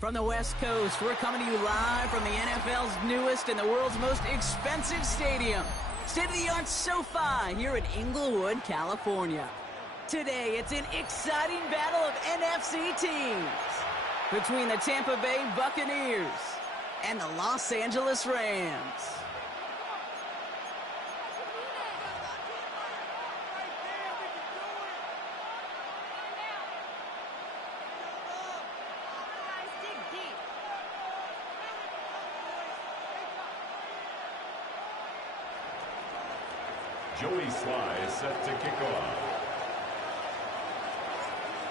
From the West Coast, we're coming to you live from the NFL's newest and the world's most expensive stadium. State-of-the-art SoFi here in Inglewood, California. Today, it's an exciting battle of NFC teams between the Tampa Bay Buccaneers and the Los Angeles Rams. Joey Sly is set to kick off.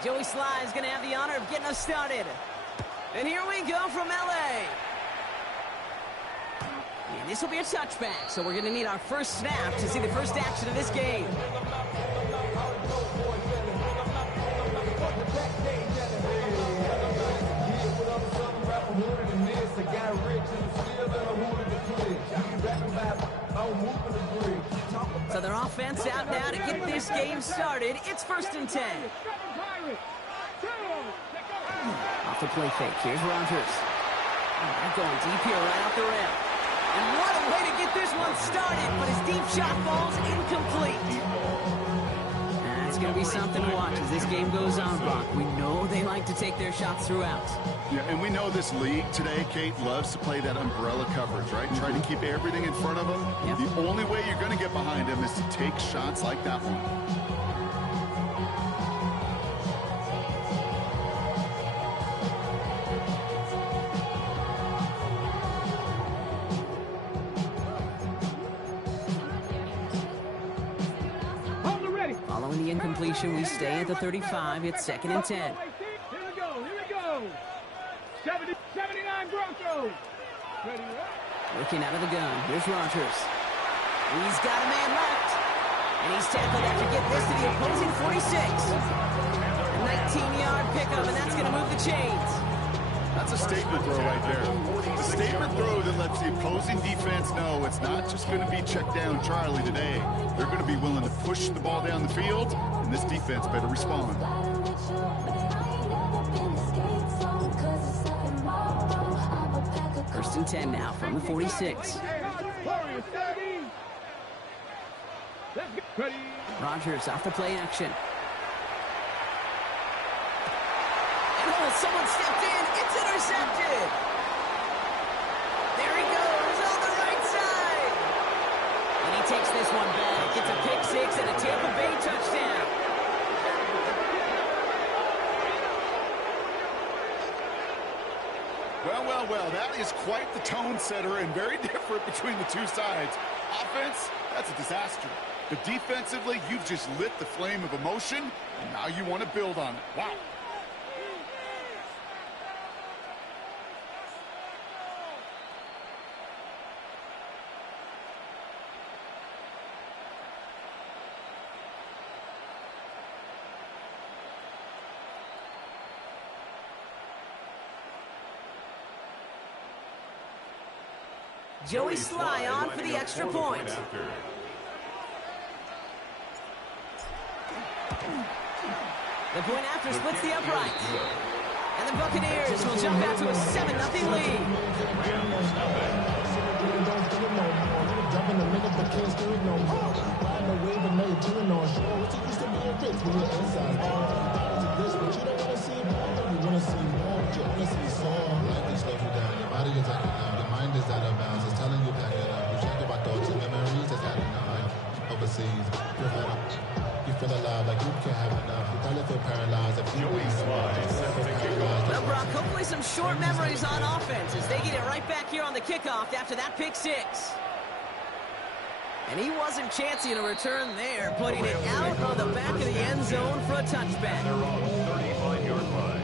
Joey Sly is going to have the honor of getting us started. And here we go from L.A. And this will be a touchback, so we're going to need our first snap to see the first action of this game. So their offense out now to get this game started. It's 1st and 10. Off the play fake. Here's Rodgers. They're going deep here right off the rail. And what a way to get this one started, but his deep shot falls incomplete. It's going to be something to watch as this game goes on, Brock. We know they like to take their shots throughout. Yeah, and we know this league today, Kate, loves to play that umbrella coverage, right? Try to keep everything in front of them. Yep. The only way you're going to get behind them is to take shots like that one. Following the incompletion, we stay at the 35. It's 2nd and 10. Here we go. 79 Broncos. Ready, right? Looking out of the gun. Here's Rodgers. He's got a man left. And he's tackled after getting this to the opposing 46. A 19-yard pickup, and that's going to move the chains. That's a statement throw right there. A statement throw that lets the opposing defense know it's not just going to be check down Charlie today. They're going to be willing to push the ball down the field, and this defense better respond. 1st and 10 now from the 46. Rodgers off the play action. And someone stepped in. It's intercepted. There he goes on the right side. And he takes this one back. It's a pick six and a Tampa Bay touchdown. Well, that is quite the tone setter and very different between the two sides. Offense, that's a disaster. But defensively, you've just lit the flame of emotion, and now you want to build on it. Wow. Joey Sly on for the extra point. The point after splits the uprights. And the Buccaneers will jump out to a 7-0 lead. Your mind is out of bounds. It's telling you pack it up. You check about thoughts and memories that's had enough. Overseas, you feel alive like you can't have enough. You probably feel paralyzed if you Well, Brock, hopefully some short memories on offense as they get it right back here on the kickoff after that pick six. And he wasn't chancing a return there, putting it out on the back of the end zone for a touchback. They're on 35-yard line.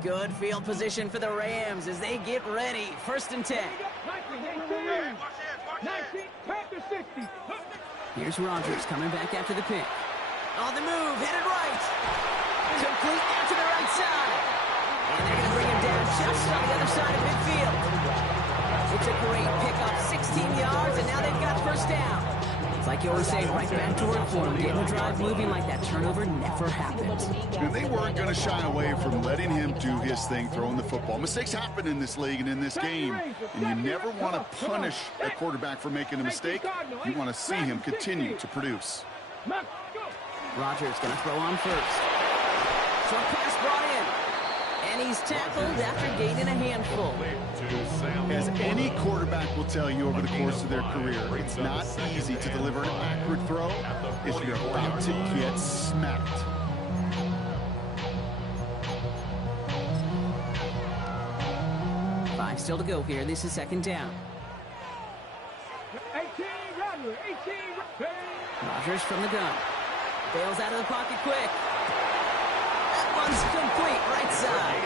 Good field position for the Rams as they get ready. 1st and 10. 19, back to 60. Here's Rodgers coming back after the pick. On the move, headed right. Complete out to the right side. And they're going to bring him down just on the other side of midfield. It's a great pickup, 16 yards, and now they've got first down. It's like you always say, right back to work for them. Getting the drive moving like that turnover never happened. And they weren't going to shy away from letting him do his thing, throwing the football. Mistakes happen in this league and in this game, and you never want to punish a quarterback for making a mistake. You want to see him continue to produce. Rodgers going to throw on first. Short pass brought in. And he's tackled after gaining a handful. As any quarterback will tell you over the course of their career, it's not easy to deliver an accurate throw if you're about to get smacked. Five still to go here. This is second down. 18, Rodgers, 18. Rodgers from the gun. Bails out of the pocket quick. That one's complete, right side.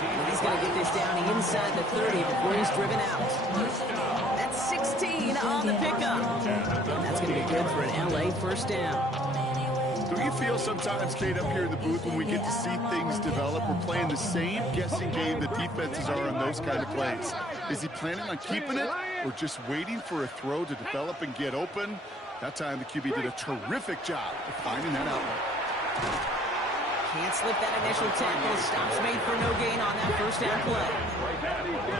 And he's going to get this down inside the 30 before he's driven out. That's 16 on the pickup. And that's going to be good for an LA first down. Do you feel sometimes, Kate, up here in the booth when we get to see things develop, we're playing the same guessing game the defenses are on those kind of plays? Is he planning on keeping it or just waiting for a throw to develop and get open? That time the QB did a terrific job of finding that outlet. Can't slip that initial tackle. Stops made for no gain on that first down play.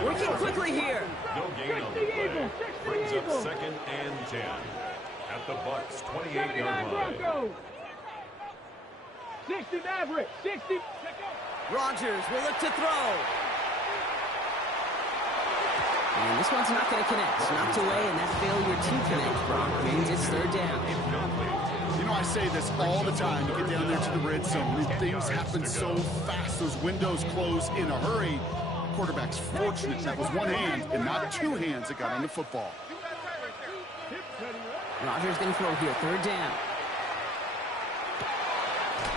Working quickly here. No gain on the play. Brings up second and 10 at the Bucs 28-yard line. 60 Maverick, 60. Rodgers will look to throw. And this one's not going to connect. Knocked away, and that failure to connect. Brock means it's third down. You know, I say this all the time. You get down there to the red zone, and things happen so fast. Those windows close in a hurry. The quarterback's fortunate that was one hand and not two hands that got on the football. Rodgers going to throw here. Third down.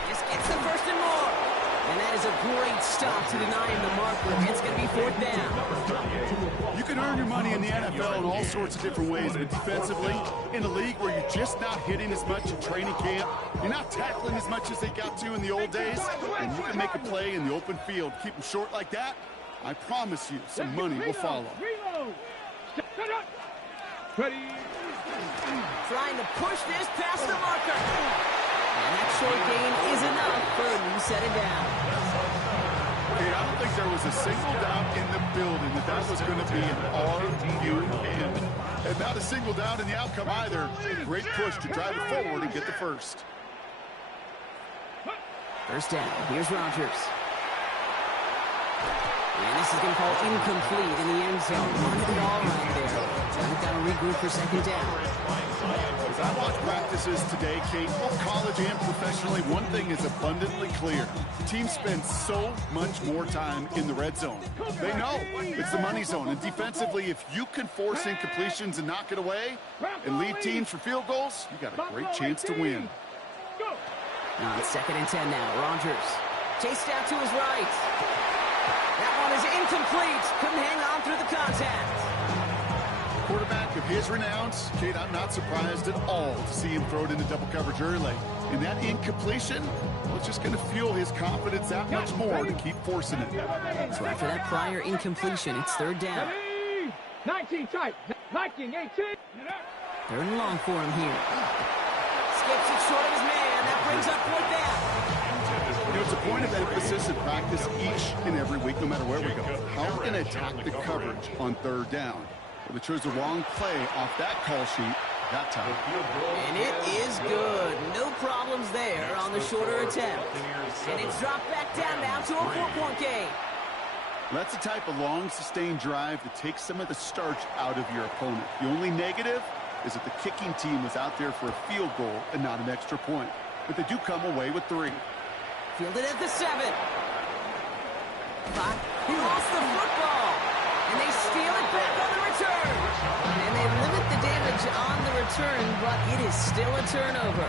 Just gets the first and more. And that is a great stop to deny him the marker. It's going to be fourth down. You can earn your money in the NFL in all sorts of different ways, but defensively, in a league where you're just not hitting as much in training camp, you're not tackling as much as they got to in the old days, and you can make a play in the open field, keep them short like that, I promise you some money will follow. Trying to push this past the marker. And that short gain is enough for a new set of downs. Okay, I don't think there was a single doubt in the building that that was going to be an RUN. And not a single doubt in the outcome either. Great push to drive it forward and get the first. First down. Here's Rodgers. And this is going to fall incomplete in the end zone. Running the ball right there. We've got to regroup for second down. As I watch practices today, Kate, both college and professionally, one thing is abundantly clear. Teams spend so much more time in the red zone. They know it's the money zone. And defensively, if you can force incompletions and knock it away and lead teams for field goals, you got a great chance to win. Now it's second and 10 now. Rodgers chased out to his right. That one is incomplete. Couldn't hang on through the contact. Quarterback of his renowns, Kate, I'm not surprised at all to see him throw it into double coverage early. And that incompletion, well, it's just going to fuel his confidence that much more to keep forcing it. So after that prior incompletion, it's third down. 19 tight. 19, 18. Third and long for him here. Skips it short of his man. That brings up fourth down. You know, it's a point of emphasis in practice each and every week, no matter where we go. How we're going to attack the coverage on third down. Well, they chose the wrong play off that call sheet that time. And it is good. No problems there on the shorter attempt. And it's dropped back down now to a 4-point game. That's the type of long, sustained drive that takes some of the starch out of your opponent. The only negative is that the kicking team was out there for a field goal and not an extra point. But they do come away with 3. Fielded at the 7. He lost the football. And they steal it back on the return. And they limit the damage on the return, but it is still a turnover.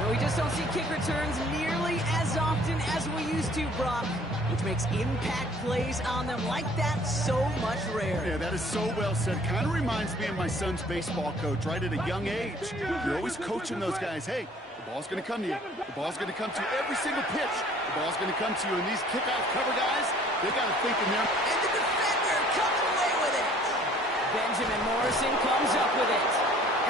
No, we just don't see kick returns nearly as often as we used to, Brock. which makes impact plays on them like that so much rarer. Yeah, that is so well said. Kind of reminds me of my son's baseball coach, right at a young age. You're always coaching those guys. Hey, the ball's going to come to you. The ball's going to come to you every single pitch. The ball's going to come to you. And these kickoff cover guys, they got to think in there. And the defender comes away with it. Benjamin Morrison comes up with it.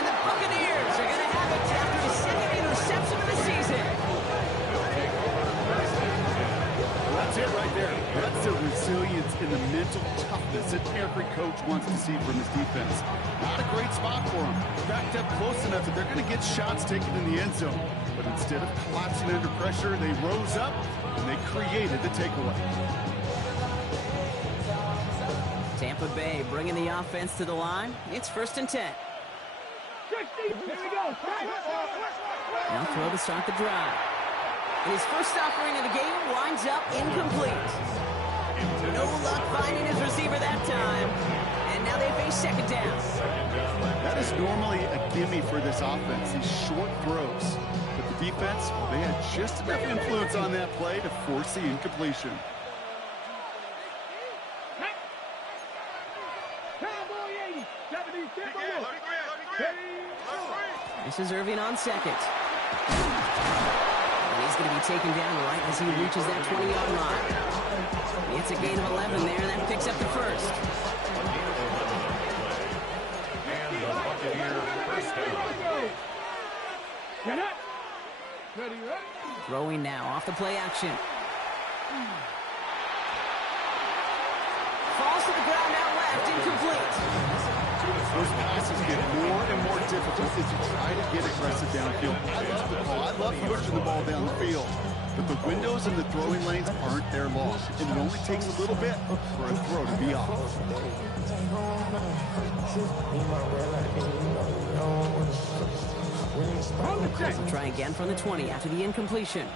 And the Buccaneers are going to have it after his second interception of the season. That's it right there. That's the resilience and the mental toughness that every coach wants to see from his defense. Not a great spot for them. Backed up close enough that they're going to get shots taken in the end zone. But instead of collapsing under pressure, they rose up and they created the takeaway. Tampa Bay bringing the offense to the line. It's 1st and 10. 60. Here we go. Now throw to start the drive. And his first offering of the game winds up incomplete. No luck finding his receiver that time. And now they face 2nd down. That is normally a gimme for this offense, these short throws. But the defense, well, they had just enough influence on that play to force the incompletion. This is Irving on 2nd. And he's going to be taken down right as he reaches that 20-yard line. It's a gain of 11 there. That picks up the 1st. And the Buccaneers first down. Throwing now off the play action. Falls to the ground out left, incomplete. Those passes get more and more difficult as you try to get aggressive downfield. I love the call. I love pushing the ball down the field. But the windows and the throwing lanes aren't their loss. And it only takes a little bit for a throw to be off. They'll try again from the 20 after the incompletion.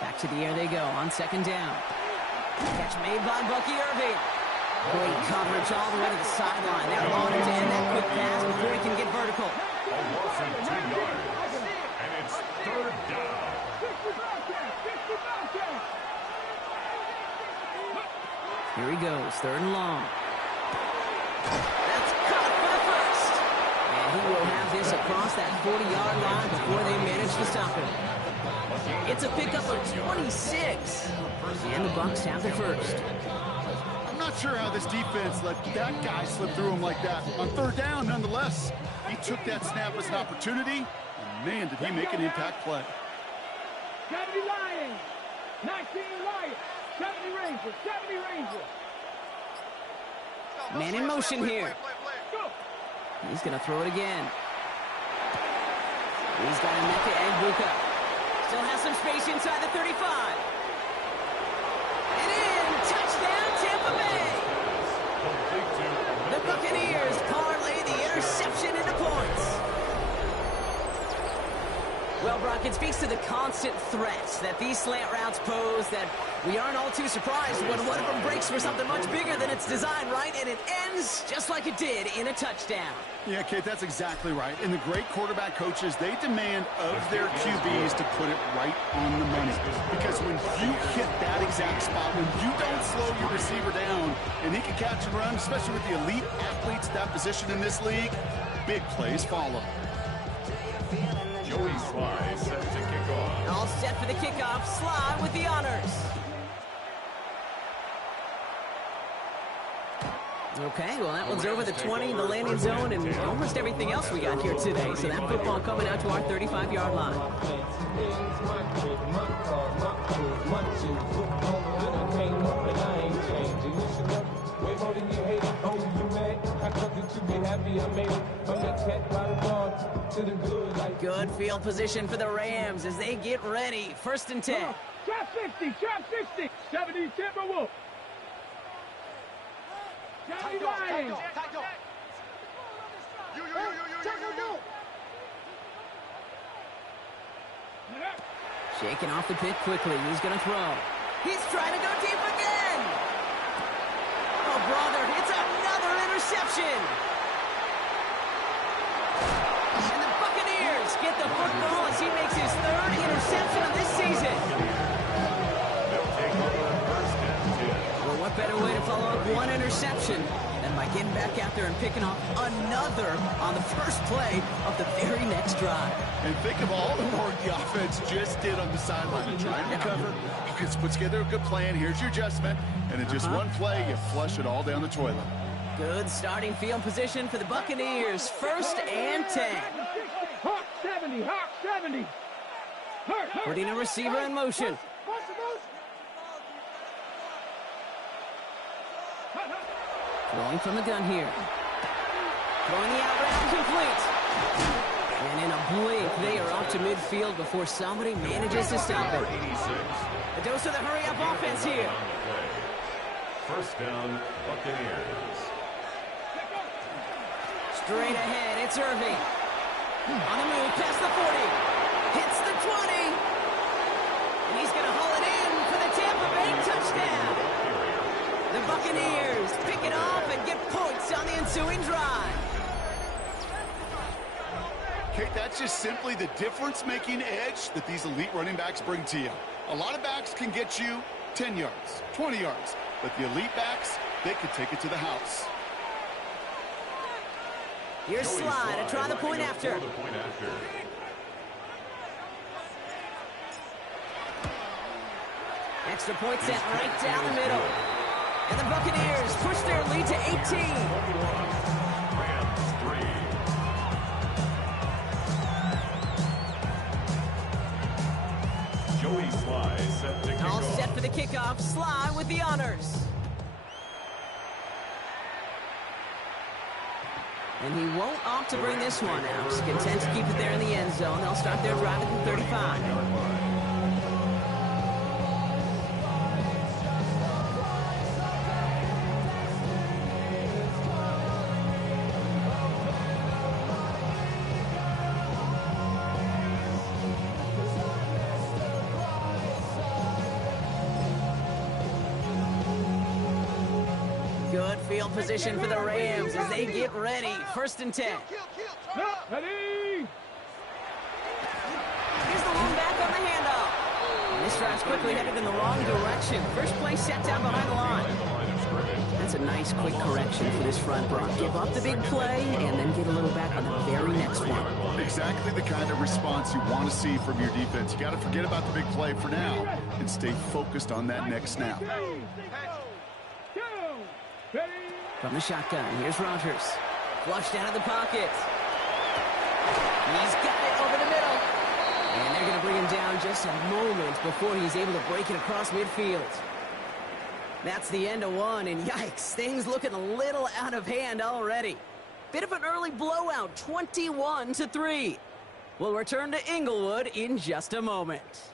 Back to the air they go on 2nd down. Catch made by Bucky Irving. Great coverage all the way to the sideline. They're on to end that quick pass before he can get vertical. A loss of 2 yards. And it's 3rd down. Here he goes, 3rd and long. That's caught for the 1st. And he will have this across that 40-yard line before they manage to stop him. It's a pickup of 26. And the Bucs have the 1st. I'm not sure how this defense let that guy slip through him like that. On 3rd down, nonetheless, he took that snap as an opportunity, and man, did he make an impact play. 70 Lions, 19 Lions, 70 Rangers, 70 Rangers. Man in motion here. He's going to throw it again. He's got Emeka and Bucs. Still has some space inside the 35. And in, touchdown Tampa Bay. The Buccaneers parlay the interception into points. Well, Brock, it speaks to the constant threats that these slant routes pose that we aren't all too surprised when one of them breaks for something much bigger than its design, right? And it ends just like it did in a touchdown. Yeah, Kate, that's exactly right. And the great quarterback coaches, they demand of their QBs to put it right on the money. Because when you hit that exact spot, when you don't slow your receiver down and he can catch and run, especially with the elite athletes at that position in this league, big plays follow. Joey Sly set to kick off. All set for the kickoff. Sly with the honors. Okay, well, that one's over the 20, the landing zone, and almost everything else we got here today. So that football coming out to our 35-yard line. Good field position for the Rams as they get ready. 1st and 10. Trap 60, trap 60. 70 Timberwolves. 70 Lions. Shaking off the pit quickly. He's going to throw. He's trying to go deep again. Oh, brother, it's another interception. And the Buccaneers Bucs get the football as he makes his third interception of this season. They'll take over first and 10. Well, what better way to follow up one interception than by getting back out there and picking off another on the first play of the very next drive. And think of all the work the offense just did on the sideline. Trying to recover. You can put together a good plan. Here's your adjustment. And in just one play, you flush it all down the toilet. Good starting field position for the Buccaneers. First and 10. Hawk 70, Hawk 70. Putting a receiver in motion. Throwing from the gun here. Throwing the out route complete. And in a blink, they are off to midfield before somebody manages to stop it. 86. A dose of the hurry-up offense here. First down, Buccaneers. Straight ahead, it's Irving. On the move, past the 40. Hits the 20. And he's going to haul it in for the Tampa Bay touchdown. The Buccaneers pick it off and get points on the ensuing drive. Kate, that's just simply the difference-making edge that these elite running backs bring to you. A lot of backs can get you 10 yards, 20 yards. But the elite backs, they can take it to the house. Here's Sly to try the point after. Extra point set right down the middle. And the Buccaneers push their lead to 18. Rams 3. Joey Sly set to kick All off. set for the kickoff. Sly with the honors. And he won't opt to bring this one out. He's content to keep it there in the end zone. They'll start their drive at the 35. Good field position for the Rams as they get ready. First and 10. Ready? Here's the one back on the handoff. And this drive's quickly headed in the wrong direction. First play set down behind the line. That's a nice quick correction for this front block. Give up the big play and then get a little back on the very next one. Exactly the kind of response you want to see from your defense. You got to forget about the big play for now and stay focused on that next snap. From the shotgun, here's Rodgers. Flushed out of the pocket. He's got it over the middle. And they're going to bring him down just a moment before he's able to break it across midfield. That's the end of one, and yikes, things looking a little out of hand already. Bit of an early blowout, 21-3. We'll return to Inglewood in just a moment.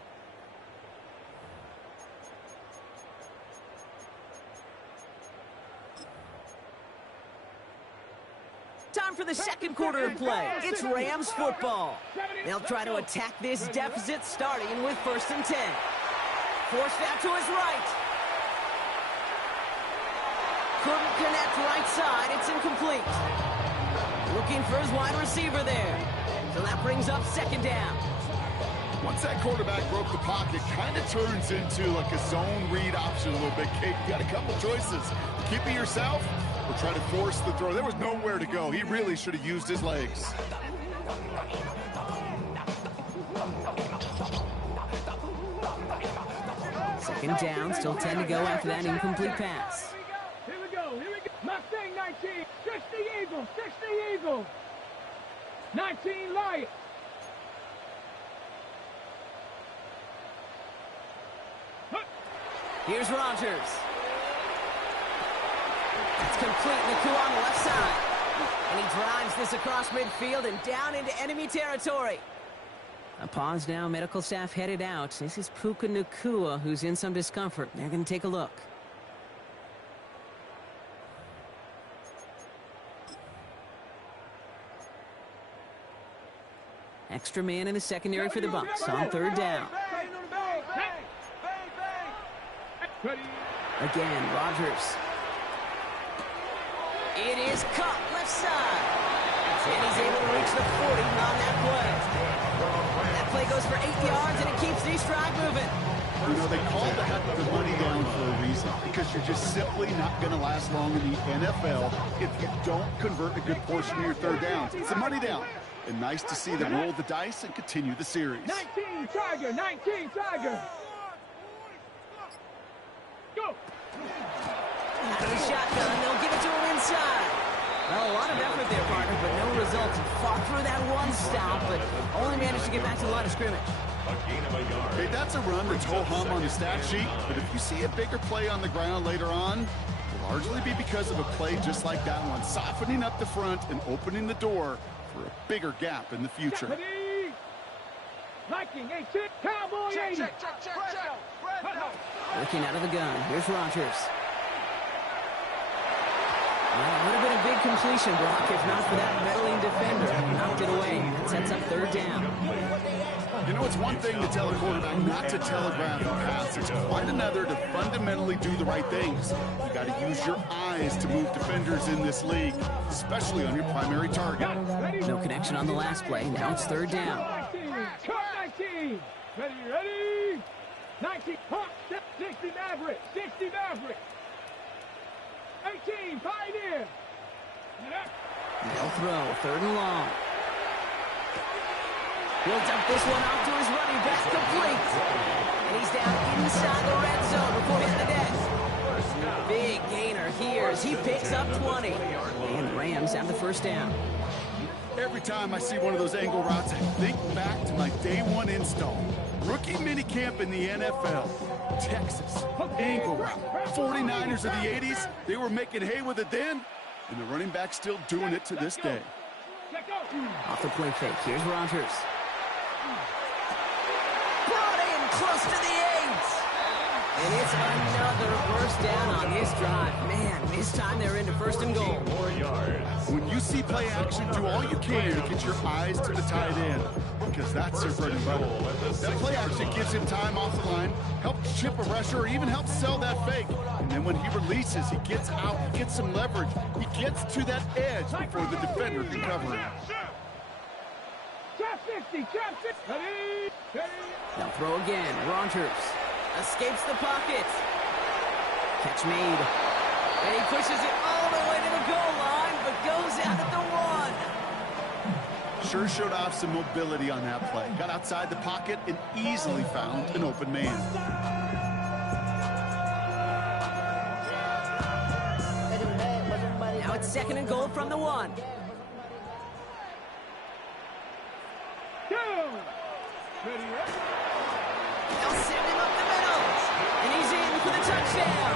Time for the second quarter of play. It's Rams football. They'll try to attack this deficit starting with first and 10. Forced out to his right. Couldn't connect right side. It's incomplete. Looking for his wide receiver there. So that brings up second down. Once that quarterback broke the pocket, kind of turns into like a zone read option a little bit. Kate, you got a couple choices. Keep it yourself or try to force the throw. There was nowhere to go. He really should have used his legs. Second down, still 10 to go after that incomplete pass. Here we go. Mustang 19, 60 Eagles, 60 Eagles. 19 Lions. Here's Rodgers. It's complete. Naku on the left side. And he drives this across midfield and down into enemy territory. A pause now. Medical staff headed out. This is Puka Nacua who's in some discomfort. They're going to take a look. Extra man in the secondary for the Bucs on third down. Again, Rodgers. It is caught left side. And he's able to reach the 40 on that play. That play goes for 8 yards, and it keeps the stride moving. You know, they call the money down for a reason, because you're just simply not going to last long in the NFL if you don't convert a good portion of your third downs. It's a money down. And nice to see them roll the dice and continue the series. 19 Tiger, 19 Tiger. Go. Out of the shotgun, they'll give it to him inside. Well, a lot of effort there, partner, but no results. Fought through that one stop, but only managed to get back to the line of scrimmage. A gain of a yard. Okay, that's a run that's ho-hum on the stat sheet, but if you see a bigger play on the ground later on, it'll largely be because of a play just like that one, softening up the front and opening the door for a bigger gap in the future. Viking 18, Cowboy 80. Check. Looking out of the gun, here's Rogers. Well, it would have been a big completion block if not for that meddling defender. He knocked it away. That sets up third down. You know, it's one thing to tell a quarterback not to telegraph a pass. It's quite another to fundamentally do the right things. You got to use your eyes to move defenders in this league, especially on your primary target. No connection on the last play. Now it's third down. 19. Ready. 19, pump, 60 Maverick. 18, Pioneer. They'll throw, third and long. He'll dump this one off to his running back, complete. And he's down inside the red zone before hitting the deck. Big gainer here as he picks up 20. And the Rams have the first down. Every time I see one of those angle routes, I think back to my day one install. Rookie minicamp in the NFL. Texas, angle route. 49ers of the 80s, they were making hay with it then, and the running back's still doing it to this day. Off the play fake, here's Rogers. Brought in close to the 8. And it's another first down on this drive. Man, this time they're into first and goal. 4 yards. When you see play action, do all you can to get your eyes to the tight end, because that's their bread and butter. That play action gives him time off the line, helps chip a rusher, or even helps sell that fake. And then when he releases, he gets out, he gets some leverage. He gets to that edge before the defender can cover him. Trap 50. Now throw again. Rogers escapes the pocket. Catch made. And he pushes it all the way to the goal line, but goes out at the 1. Sure showed off some mobility on that play. Got outside the pocket and easily found an open man. Now it's second and goal from the 1. They'll send him up the middle. And he's in for the touchdown.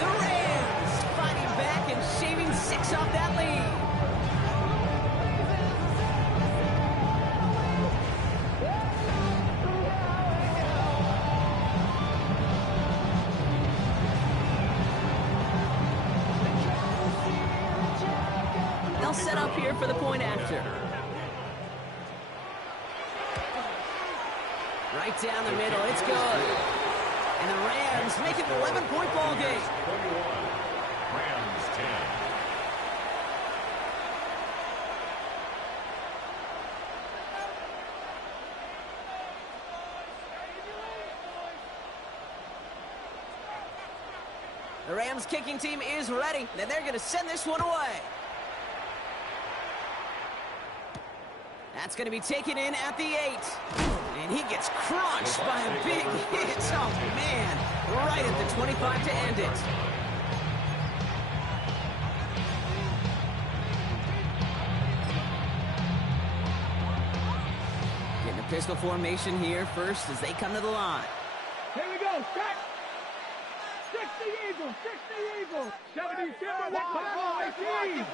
The Rams fighting back and shaving 6 off that lead. They'll set up here for the point after. Right down the middle, it's good. And the Rams make it an 11-point ball game. 21. Rams 10. The Rams kicking team is ready, and they're going to send this one away. That's going to be taken in at the 8. And he gets crunched by a big hit. Oh, man. Right at the 25 to end it. Getting a pistol formation here first as they come to the line. Here we go. Set. 60 Eagles. 60 Eagles. 70 Timberwolves. 18.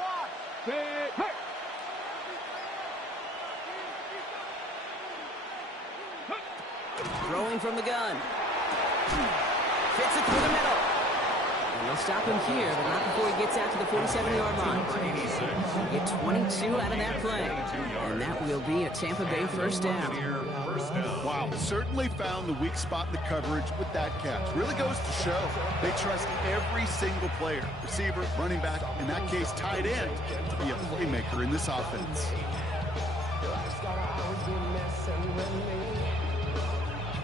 Set. Hey. Throwing from the gun. Fits it through the middle. And they'll stop him here, but not before he gets out to the 47-yard line. Get 22 out of that play. And that will be a Tampa Bay first down. first down. Wow, certainly found the weak spot in the coverage with that catch. Really goes to show they trust every single player, receiver, running back, in that case tight end, to be a playmaker in this offense.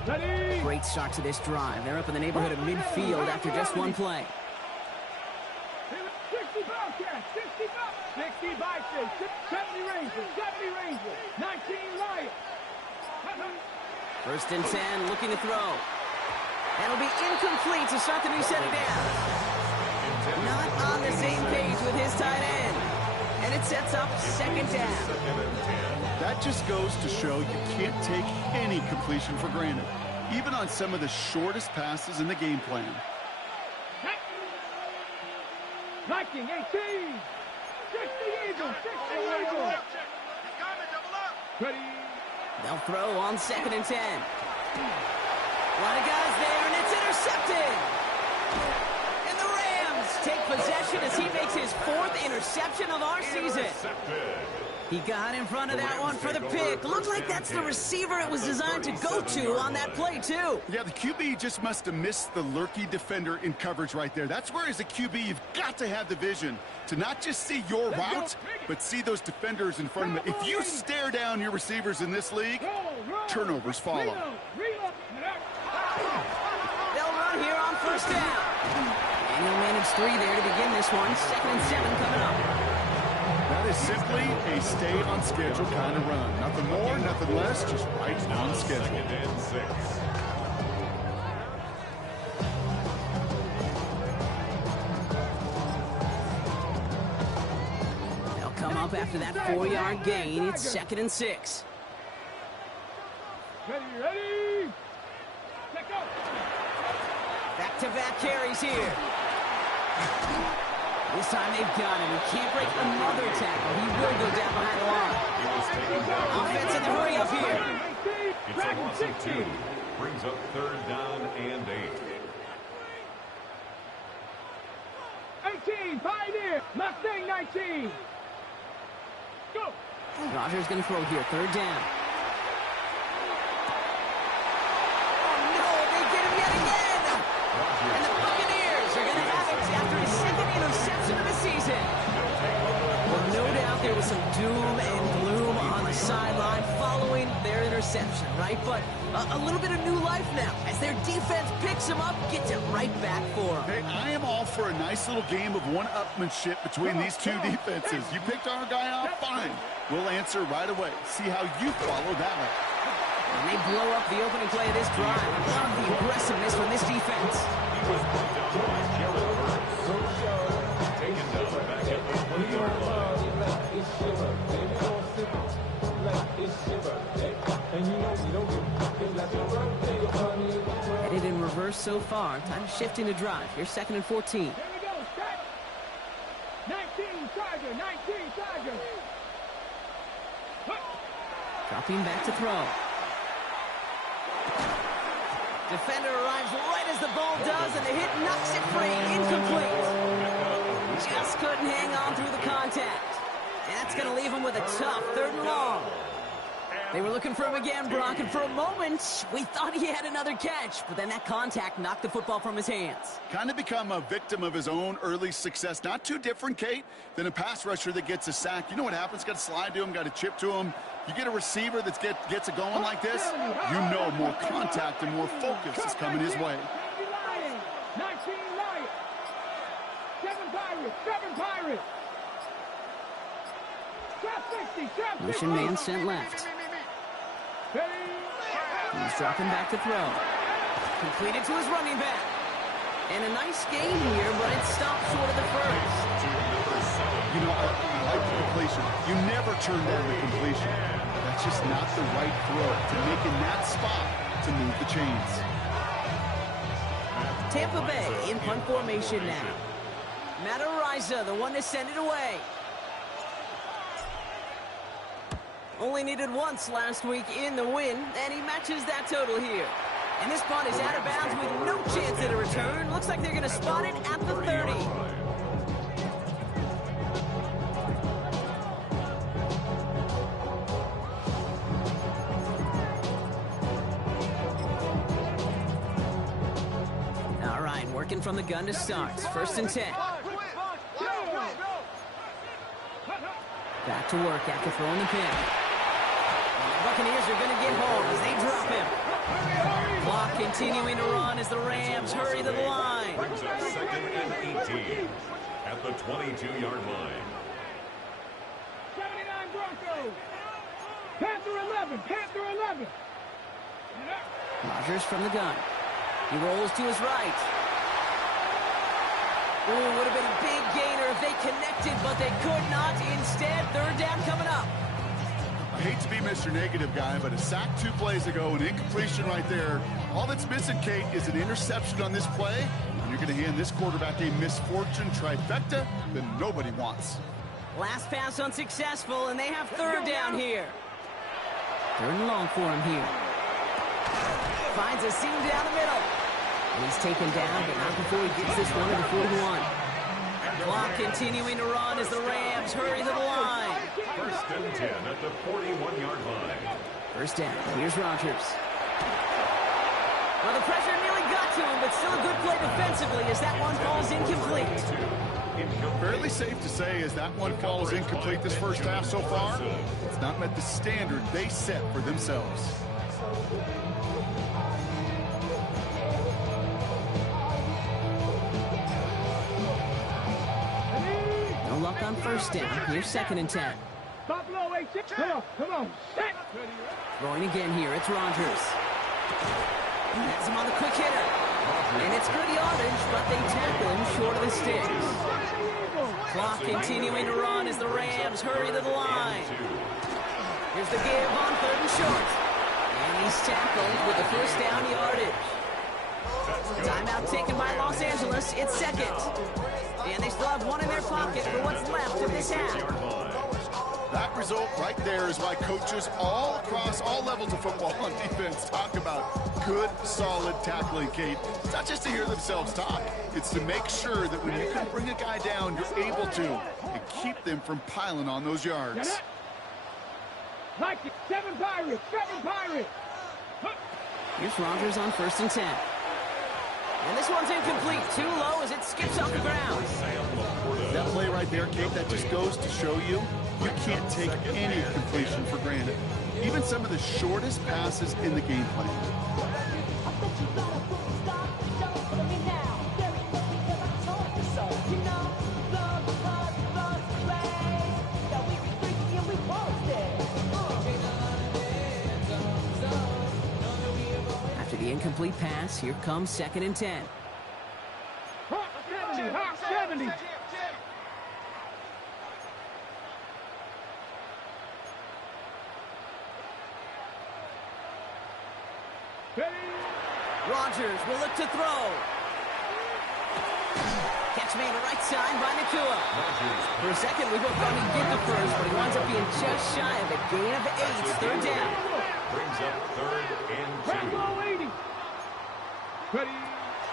Ready? Great start to this drive. They're up in the neighborhood of midfield after just one play. 60 Bobcats, 60 Bucs, 60 Vikings, 70 Rangers, 70 Rangers, 19 Lions. First and 10, looking to throw. That'll be incomplete to start the new set of downs. Not on the same page with his tight end. And it sets up second down. That just goes to show you can't take any completion for granted, even on some of the shortest passes in the game plan. Viking 18, 60 Eagles, 60 Eagles. Ready? They'll throw on second and 10. A lot of guys there, and it's intercepted. And the Rams take possession as he makes his fourth interception of our season. He got in front of that one for the pick. Looked like that's the receiver it was designed to go to on that play, too. Yeah, the QB just must have missed the lurky defender in coverage right there. That's where, as a QB, you've got to have the vision to not just see your route, but see those defenders in front of you. If you stare down your receivers in this league, turnovers follow. They'll run here on first down. And he'll manage 3 there to begin this one. Second and 7 coming up. That is simply a stay-on-schedule kind of run. Nothing more, nothing less, just right on schedule. Second and 6. They'll come up after that 4-yard gain. It's second and 6. Ready? Let go. Back-to-back carries here. This time they've got him. He can't break another tackle. He will go down behind the line. Offense in the hurry up here. It's a loss of 2. Brings up third down and 8. 18, Pioneer, Mustang 19. Go. Rodgers going to throw here. Third down. Oh, no, they get him yet again. And the Buccaneers are going to have it after his second interception of the season. Well, no doubt there was some doom and gloom on the sideline following their interception, right? But a little bit of new life now as their defense picks him up, gets it right back for him. Hey, I am all for a nice little game of one-upmanship between these two defenses. You picked our guy off, fine. We'll answer right away. See how you follow that up. And they blow up the opening play of this drive. Love the aggressiveness from this defense. He was brought down by Jalen Hurts. Taken down back at the 20-yard line. Headed in reverse so far. Time to shift into drive. Here's second and 14. Here we go, set. 19, Tiger, 19, Tiger. Dropping back to throw. Defender arrives right as the ball does, and the hit knocks it free. Incomplete. Just couldn't hang on through the contact. And that's going to leave him with a tough third and long. They were looking for him again, Brock, and for a moment, we thought he had another catch, but then that contact knocked the football from his hands. Kind of become a victim of his own early success. Not too different, Kate, than a pass rusher that gets a sack. You know what happens? Got to slide to him, got to chip to him. You get a receiver that gets it going like this, you know more contact and more focus is coming his way. 19 Lions. 7 Pirates, 7 Pirates. Trap 60, trap 60. Motion man sent left. He's dropping back to throw. Completed to his running back. And a nice gain here, but it stopped short of the first. You know, I like the completion. You never turn down the completion. That's just not the right throw to make in that spot to move the chains. Tampa Bay in punt formation now. Matt Ariza, the one to send it away. Only needed once last week in the win, and he matches that total here. And this punt is out of bounds with no chance at a return. Looks like they're going to spot it at the 30. right, working from the gun to start. First and 10. Back to work after throwing the pin. And the Buccaneers are going to get home as they drop him. Clock continuing to run as the Rams hurry to the line. Brings up second and 18 at the 22-yard line. 79 Broncos. Panther 11. Panther 11. Rodgers from the gun. He rolls to his right. Ooh, would have been a big gainer if they connected, but they could not. Instead, third down coming up. I hate to be Mr. Negative guy, but a sack 2 plays ago, an incompletion right there. All that's missing, Kate, is an interception on this play, and you're going to hand this quarterback a misfortune trifecta that nobody wants. Last pass unsuccessful, and they have third down here. Third and long for him here. Finds a seam down the middle. And he's taken down, but not before he gets this one to the 41. Clock continuing to run as the Rams hurry to the line. First and 10 at the 41-yard line. First down. Here's Rodgers. Well, the pressure nearly got to him, but still a good play defensively as that one falls incomplete. Fairly safe to say as that one falls incomplete this first half so far, it's not met the standard they set for themselves. No luck on first down. Here's second and 10. Buffalo 18. Come on. Set. Throwing again here. It's Rodgers. Has him on the quick hitter. And it's good yardage, but they tackle him short of the sticks. Clock continuing to run as the Rams hurry to the line. Here's the give on third and short. And he's tackled with the first down yardage. Timeout taken by Los Angeles. It's second. And they still have one in their pocket for what's left of this half. That result right there is why coaches all across all levels of football on defense talk about good, solid tackling, Kate. It's not just to hear themselves talk. It's to make sure that when you can bring a guy down, you're able to and keep them from piling on those yards. Like it. 7 Pirates. 7 Pirates. Here's Rodgers on first and 10. And this one's incomplete. Too low as it skips off the ground. That play right there, Kate, that just goes to show you can't take any completion for granted. Even some of the shortest passes in the game plan. After the incomplete pass, here comes second and 10. Hawk 70. Hawk 70. Rodgers will look to throw. Catch made right side by Nakua. For a second, we both thought he'd get the first, but he winds up being just shy of a gain of 8. Third down. Brings up third and 2.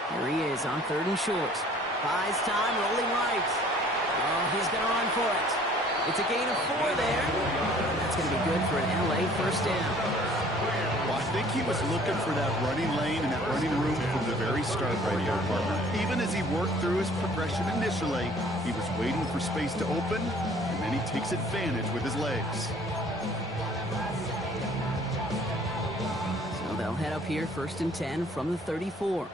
Here he is on third and short. Buys time, rolling right. Oh, he's going to run for it. It's a gain of 4 there. That's going to be good for an LA first down. Well, I think he was looking for that running lane and that running room from the very start right here, partner. Even as he worked through his progression initially, he was waiting for space to open, and then he takes advantage with his legs. So they'll head up here first and 10 from the 34.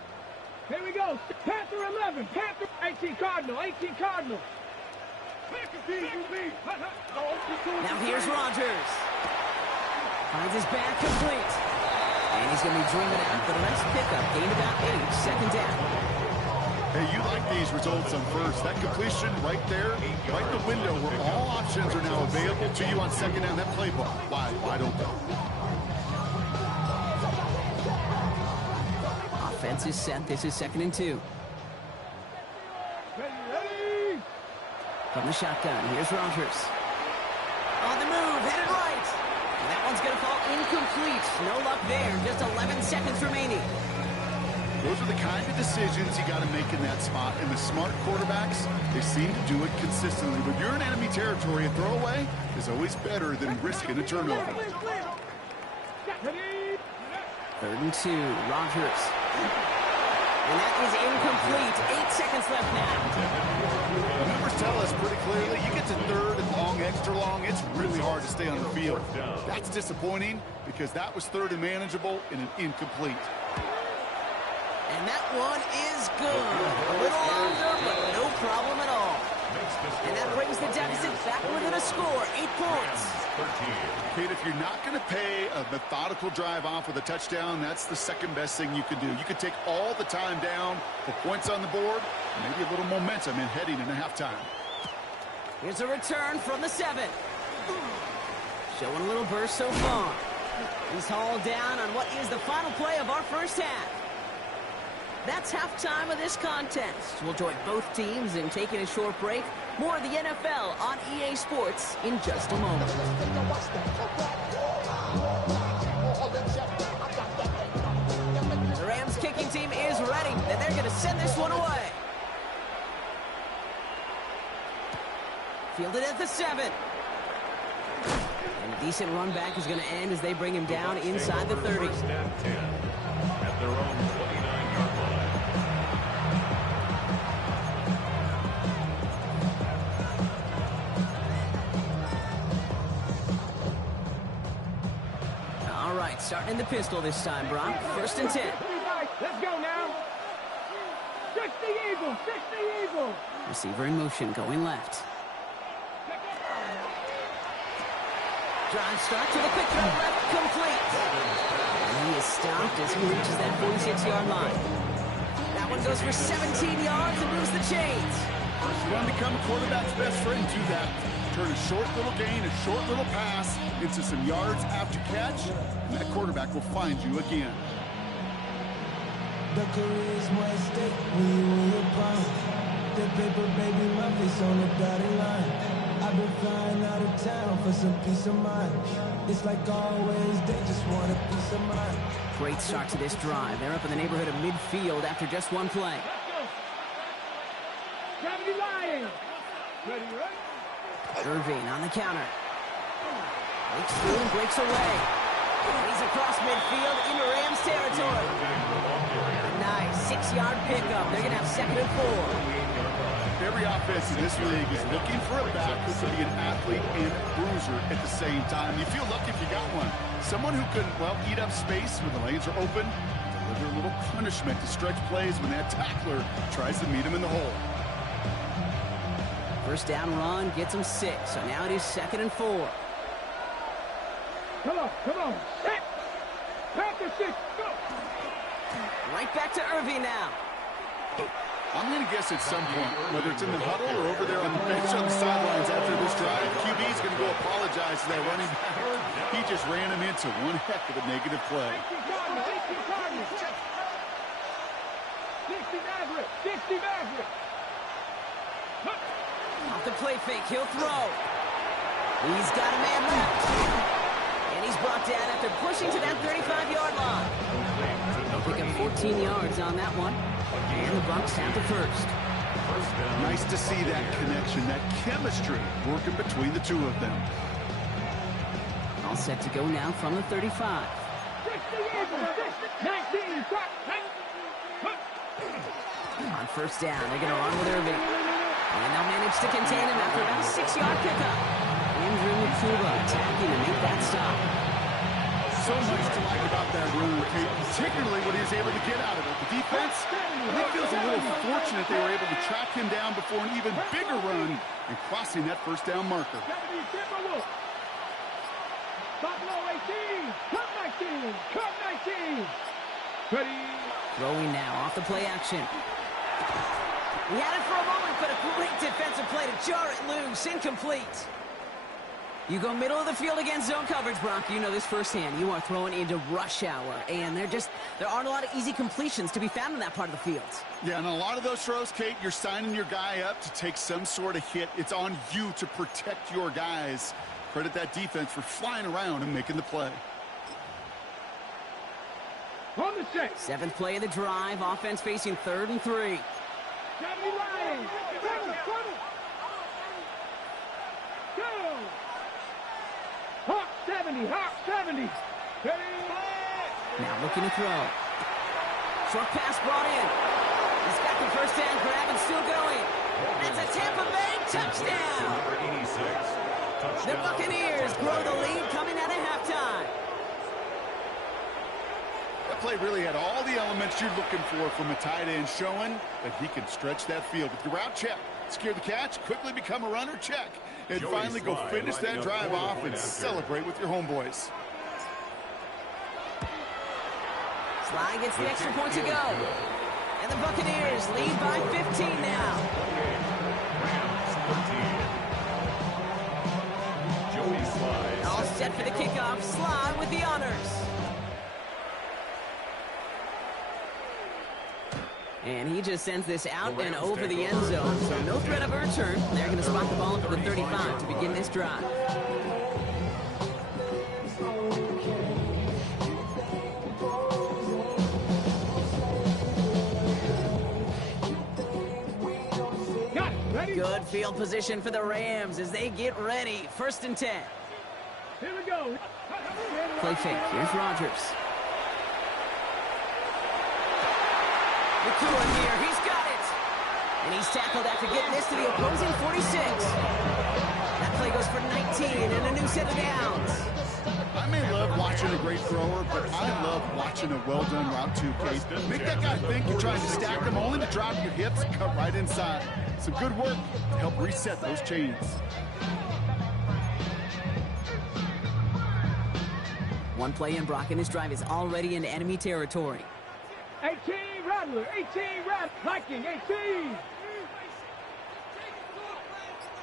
Here we go. Panther 11. Panther 18 Cardinal. 18 Cardinal. Now here's Rodgers. Finds his back complete. And he's going to be dreaming out for the next pickup. Gained about 8. Second down. Hey, you like these results on first. That completion right there, right in the window where all options are now available to you on second down. That playbook wide open. Offense is set. This is second and 2. From the shotgun, here's Rodgers. On the move, headed right. And that one's going to fall incomplete. No luck there. Just 11 seconds remaining. Those are the kind of decisions you got to make in that spot. And the smart quarterbacks, they seem to do it consistently. When you're in enemy territory, a throwaway is always better than risking a turnover. Third and 2, Rodgers. And that is incomplete. 8 seconds left now. The numbers tell us pretty clearly, you get to third and long, extra long, it's really hard to stay on the field. That's disappointing because that was third and manageable and an incomplete. And that one is good. A little under, but no problem at all. And that brings the deficit back within a score, 8 points. Kate, if you're not going to pay a methodical drive off with a touchdown, that's the second best thing you could do. You could take all the time down, put points on the board, maybe a little momentum in heading into halftime. Here's a return from the 7. Showing a little burst so far. He's hauled down on what is the final play of our first half. That's halftime of this contest. We'll join both teams in taking a short break. More of the NFL on EA Sports in just a moment. The Rams kicking team is ready, and they're going to send this one away. Fielded at the 7. And a decent run back is going to end as they bring him down inside the 30. First and 10 at their own 29-yard line. All right, starting in the pistol this time, Brock. First and 10. Let's go now. 60 Eagles, 60 Eagles. Receiver in motion, going left. Drive start to the quick throw left, complete. And he is stopped as he reaches that 46-yard line. That one goes for 17 yards and moves the chains. You want to become a quarterback's best friend, do that. Turn a short little gain, a short little pass into some yards after catch, and that quarterback will find you again. The career's more at stake when you in your prime. The paper, baby, my face on the dotted line. I've been flying out of town for some peace of mind. It's like always, they just want a peace of mind. Great start to this drive. They're up in the neighborhood of midfield after just one play. Gravity Lions. Ready, right? Irving on the counter. Breaks through and breaks away. He's across midfield into Rams territory. Nice 6-yard pickup. They're going to have second and 4. Every offense in this league is looking for a back who can be an athlete and a bruiser at the same time. You feel lucky if you got one. Someone who can, well, eat up space when the lanes are open, deliver a little punishment to stretch plays when that tackler tries to meet him in the hole. First down run gets him 6, so now it is second and 4. Come on, come on. Set. Back to 6. Go. Right back to Irving now. I'm going to guess at some point, whether it's in the huddle or over there on the bench on the sidelines after this drive, QB's going to go apologize to that running back. He just ran him into one heck of a negative play. 60 Maverick. Off the play fake, he'll throw. He's got a man left. And he's brought down after pushing to that 35-yard line. They'll pick up 14 yards on that one. And the Bucs have the first. Nice to see that connection, that chemistry working between the two of them. All set to go now from the 35. 19, On first down, they're going to run with Irving. And they'll manage to contain him after about a 6-yard pickup. Andrew McCuba attacking to make that stop. So much to like about that run, particularly what he was able to get out of it. The defense, I think, feels a little fortunate they were able to track him down before an even bigger run and crossing that first down marker. Buffalo 18, Cup 19, Cup 19. Ready. Throwing now off the play action. He had it for a moment, but a great defensive play to jar it loose. Incomplete. You go middle of the field against zone coverage, Brock. You know this firsthand. You are throwing into rush hour, and there aren't a lot of easy completions to be found in that part of the field. Yeah, and a lot of those throws, Kate, you're signing your guy up to take some sort of hit. It's on you to protect your guys. Credit that defense for flying around and making the play. On the check. 7th play of the drive. Offense facing 3rd and 3. Gravity Lions. Go. Hawk 70, Hawk 70. Ready. Now looking to throw. Short pass brought in. He's got the first down grab and still going. That's a Tampa Bay touchdown. Number 86. The Buccaneers grow the lead coming out of halftime. That play really had all the elements you're looking for from a tight end, showing that he can stretch that field with your route check. Secure the catch, quickly become a runner, check. And finally go finish that drive off and celebrate with your homeboys. Sly gets the extra point to go. And the Buccaneers lead by 15 now. All set for the kickoff. Sly with the honors. And he just sends this out and over the end zone. So no threat of a return. They're going to spot the ball up to the 35 to begin this drive. Good field position for the Rams as they get ready. 1st and 10. Here we go. Play fake. Here's Rodgers. McCool here. He's got it. And he's tackled after getting this to the opposing 46. That play goes for 19 and a new set of downs. I may love watching a great thrower, but I love watching a well-done route too, Case. Make that guy think you're trying to stack him only to drop your hips and cut right inside. Some good work to help reset those chains. One play in, Brock, and his drive is already into enemy territory. 18 Rattler, 18 Rattler, Viking, 18.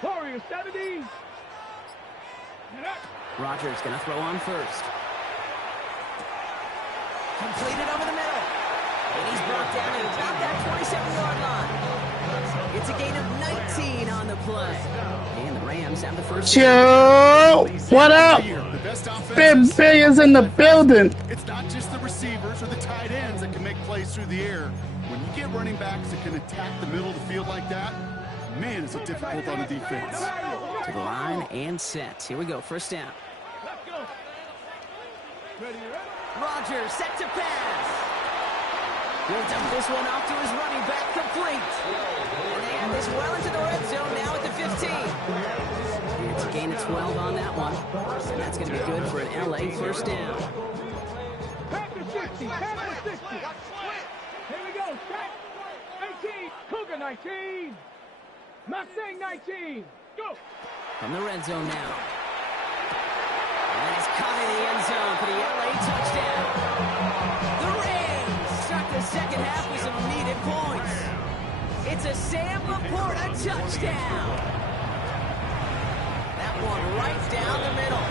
Warrior 70. Rodgers going to throw on first. Completed over the middle. And he's brought down at about that 27-yard line. It's a gain of 19 on the play. And the Rams have the first. Yo, what up? Big Billions in the building. It's not just the receivers or the tight ends that can make plays through the air. When you get running backs that can attack the middle of the field like that, man, is it difficult on the defense. To the line and set. Here we go. 1st down. Rodgers set to pass. He'll dump this one off to his running back, complete. And they have this well into the red zone now at the 15. It's a gain of 12 on that one. And that's going to be good for an LA 1st down. Back to 60, back to 60. Here we go, set. 18, Cougar 19. Mustang 19. Go. From the red zone now. And it's caught in the end zone for the LA touchdown. The Rams start the second half with some needed points. It's a Sam Laporta touchdown. That one right down the middle.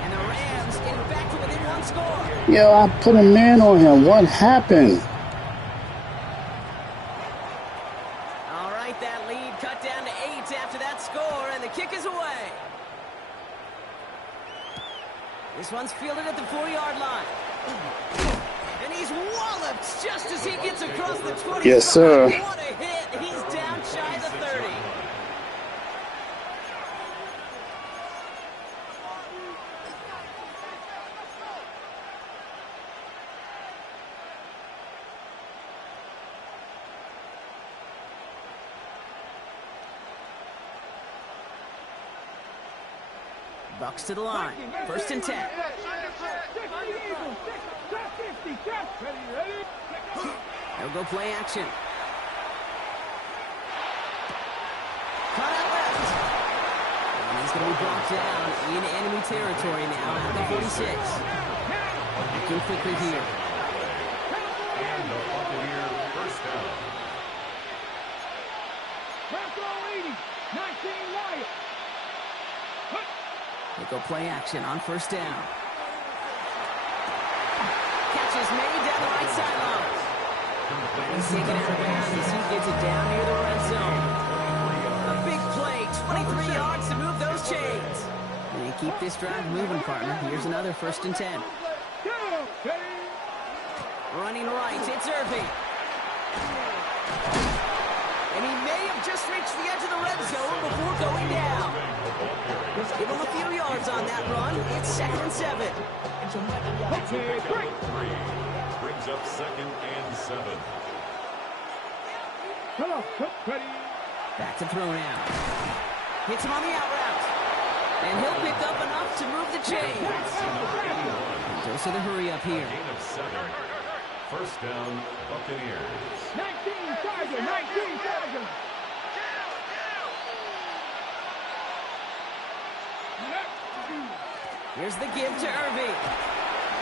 And the Rams get back to within one score. Yo, I put a man on him. What happened? All right, that lead cut down to 8 after that score, and the kick is away. This one's fielded at the 4-yard line. And he's walloped just as he gets across the 20. Yes, sir. What a hit. He's down shy of the 30. Bucs to the line. 1st and 10. They'll go play action. Cut out left. And he's going to be brought down in enemy territory now at the 46. Looking quickly here. And the Buccaneer 1st down. They go play action on 1st down. Catch is made down the right sideline. He's taken out of bounds as he gets it down near the red zone. A big play, 23 yards to move those chains. And they keep this drive moving, partner. Here's another 1st and 10. Running right, it's Irving. And he may have just reached the edge of the red zone before going down. Give him a few yards on that run. It's 2nd and 7. Brings up 2nd and 7. Come on. Ready. Back to throw now. Hits him on the out route. And he'll pick up enough to move the chains. Goes to the hurry up here. Gain of 7. First down, Buccaneers. 19 Tiger. 19 Tiger. Here's the give to Irving.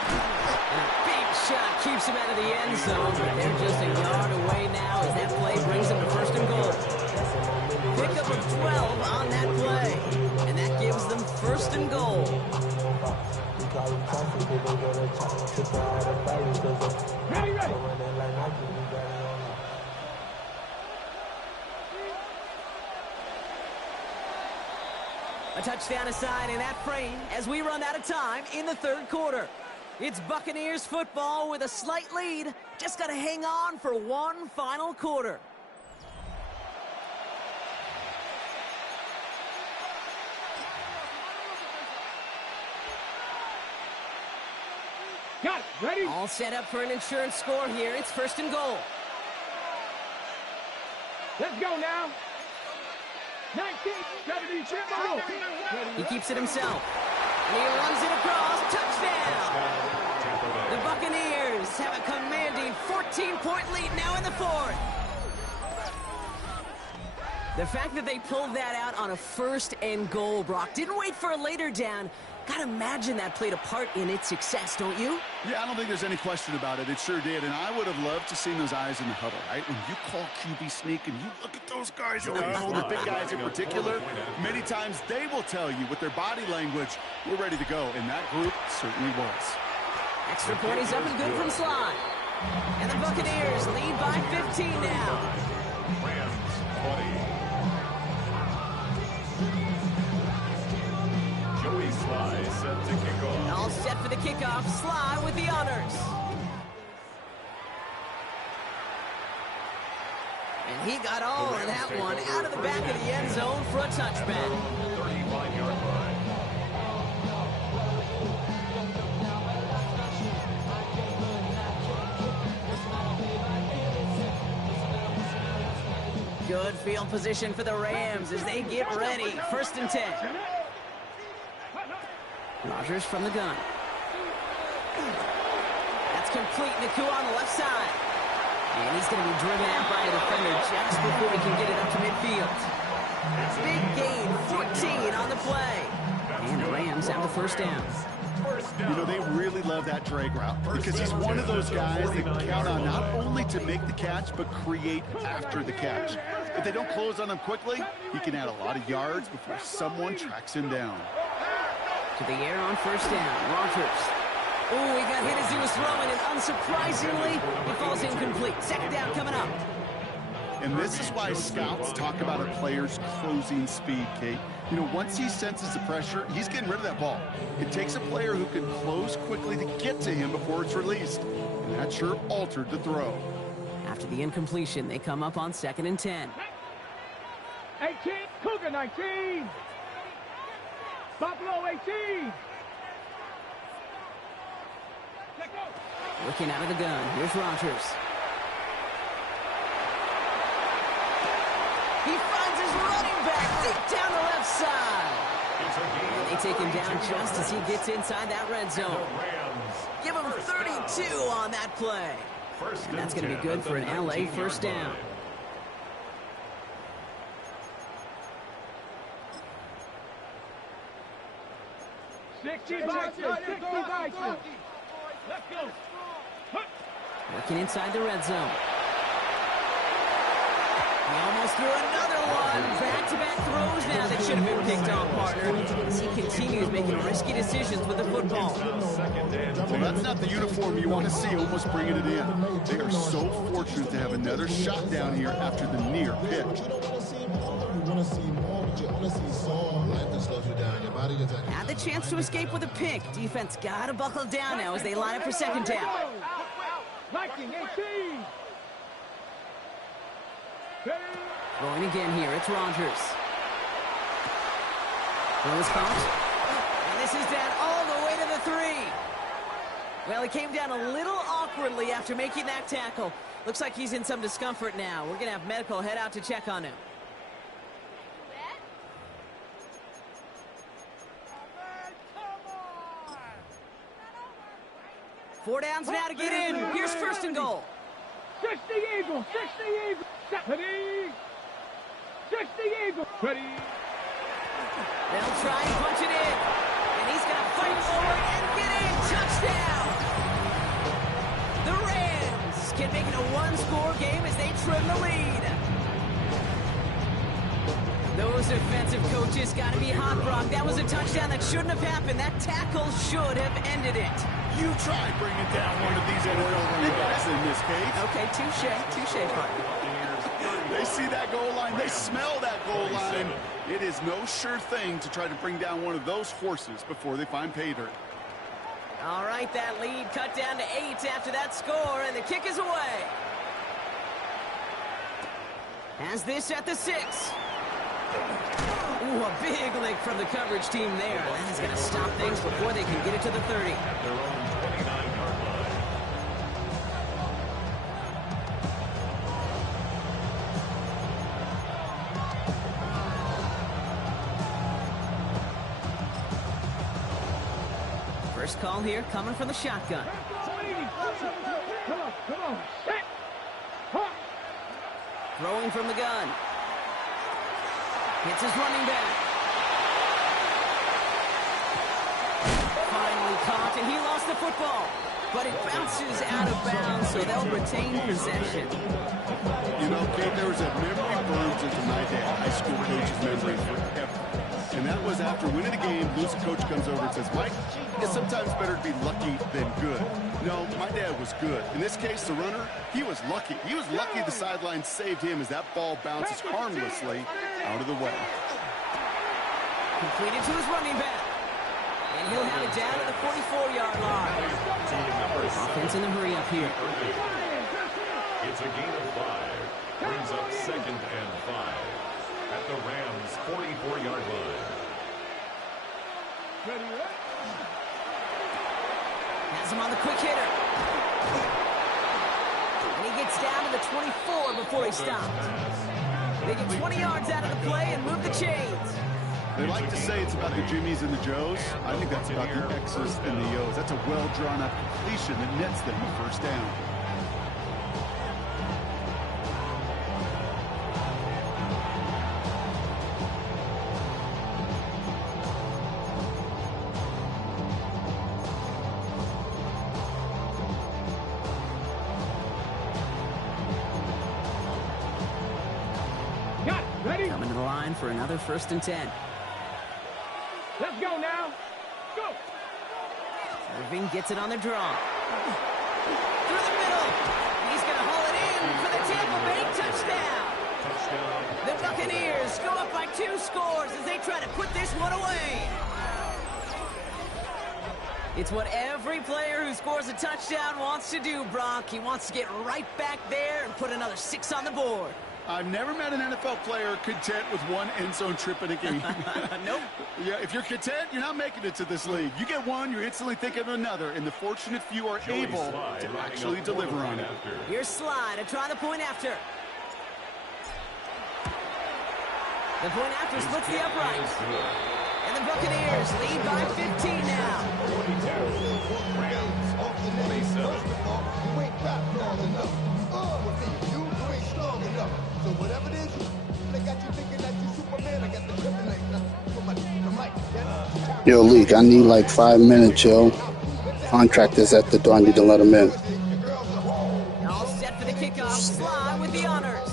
And a big shot keeps him out of the end zone, but they're just a yard away now as that play brings them to first and goal. Pickup of 12 on that play, and that gives them first and goal. Ready. A touchdown aside in that frame as we run out of time in the third quarter. It's Buccaneers football with a slight lead. Just got to hang on for one final quarter. Got it. Ready. All set up for an insurance score here. It's first and goal. Let's go now. 19, 70, Jimbo. He keeps it himself. And he runs it across. Touchdown! The Buccaneers have a commanding 14-point lead now in the fourth. The fact that they pulled that out on a first and goal, Brock, didn't wait for a later down. Gotta imagine that played a part in its success, don't you? Yeah, I don't think there's any question about it. It sure did, and I would have loved to see those eyes in the huddle, right? When you call QB sneak and you look at those guys in the huddle, the big guys in particular, many times they will tell you with their body language, we're ready to go, and that group certainly was. Extra point is up and good from Sly. And the Buccaneers lead by 15 now. Rams 20. Sly set to kick off. All set for the kickoff. Sly with the honors. And he got all of that one out of the back of the end zone for a touchback. 35-yard line. Good field position for the Rams as they get ready. First and 10. Rodgers from the gun. That's complete. Naku on the left side. And he's going to be driven out by a defender just before he can get it up to midfield. Big gain, 14 on the play. And the Rams have the first down. You know, they really love that drag route because he's one of those guys that count on not only to make the catch, but create after the catch. If they don't close on him quickly, he can add a lot of yards before someone tracks him down. To the air on first down. Rodgers. Oh, he got hit as he was throwing, and unsurprisingly, he falls incomplete. Second down coming up. And this is why scouts talk about a player's closing speed, Kate. You know, once he senses the pressure, he's getting rid of that ball. It takes a player who can close quickly to get to him before it's released. And that sure altered the throw. After the incompletion, they come up on second and 10. 18, Cougar 19. Buffalo 18. Looking out of the gun. Here's Rodgers. He finds his running back deep down the left side. And they take him down just as he gets inside that red zone. Give him 32 on that play. And that's going to be good for an LA first down. Let's go. Working inside the red zone. He almost threw another one. Back-to-back throws now that should have been picked off, partner, as he continues making risky decisions with the football. Well, that's not the uniform you want to see almost bringing it in. They are so fortunate to have another shot down here after the near pick. Had the chance to escape with a pick. Defense got to buckle down now as they line up for second down. 19, 18. Throwing again here, it's Rodgers. Throw is caught. And this is down all the way to the 3. Well, he came down a little awkwardly after making that tackle. Looks like he's in some discomfort now. We're going to have medical head out to check on him. Four downs now to get in. Here's first and goal. 60 Eagles, 60 Eagles. Ready. 60 Eagles. Ready. They'll try and punch it in. And he's going to fight forward and get in. Touchdown. The Rams can make it a one-score game as they trim the lead. Those defensive coaches got to be hot, Brock. That was a touchdown that shouldn't have happened. That tackle should have ended it. You try bringing down one of these NFL running backs in this case. Okay, touche, partner. They see that goal line. They smell that goal line. It is no sure thing to try to bring down one of those horses before they find pay dirt. All right, that lead cut down to 8 after that score, and the kick is away. Has this at the 6. Ooh, a big lick from the coverage team there. That is going to stop things before they can get it to the 30. At their own 29-yard line. First call here coming from the shotgun. Come on. Set. Hop. Throwing from the gun. Hits his running back. Finally caught, and he lost the football. But it bounces out of bounds, so they'll retain possession. You know, Kate, there was a memory burns into my dad, high school coach's memory forever. And that was after winning a game, losing coach comes over and says, Mike, it's sometimes better to be lucky than good. No, my dad was good. In this case, the runner, he was lucky. He was lucky the sideline saved him as that ball bounces harmlessly out of the way. Completed to his running back. And he'll have it down at the 44-yard line. Offense in the hurry up here. It's a gain of 5. Brings up 2nd and 5. At the Rams' 44-yard line. Has him on the quick hitter. And he gets down to the 24 before he stops. They get 20 yards out of the play and move the chains. They like to say it's about the Jimmies and the Joes. I think that's about the X's and the O's. That's a well-drawn-up completion that nets them a first down. Got it. Ready? Coming to the line for another 1st and 10. Let's go now. Go. Irving gets it on the draw. Through the middle. He's going to haul it in for the Tampa Bay touchdown. The Buccaneers go up by 2 scores as they try to put this one away. It's what every player who scores a touchdown wants to do, Brock. He wants to get right back there and put another 6 on the board. I've never met an NFL player content with one end zone trip in a game. Nope. Yeah, if you're content, you're not making it to this league. You get one, you're instantly thinking of another, and the fortunate few are able to actually deliver on it. Here's Slide to try the point after. The point after splits the uprights. And the Buccaneers lead by 15 now. 22. Rams off the 27. You ain't rap long enough. You ain't strong enough. So whatever it is, they got you thinking that you Superman. I got the kryptonite. The mic. Yo, Leak, I need like 5 minutes, yo. Contractors at the door. I need to let them in. All set for the kickoff. Slide with the honors.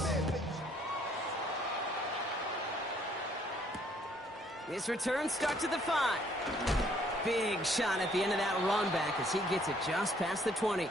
This return starts at the 5. Big shot at the end of that run back as he gets it just past the 20.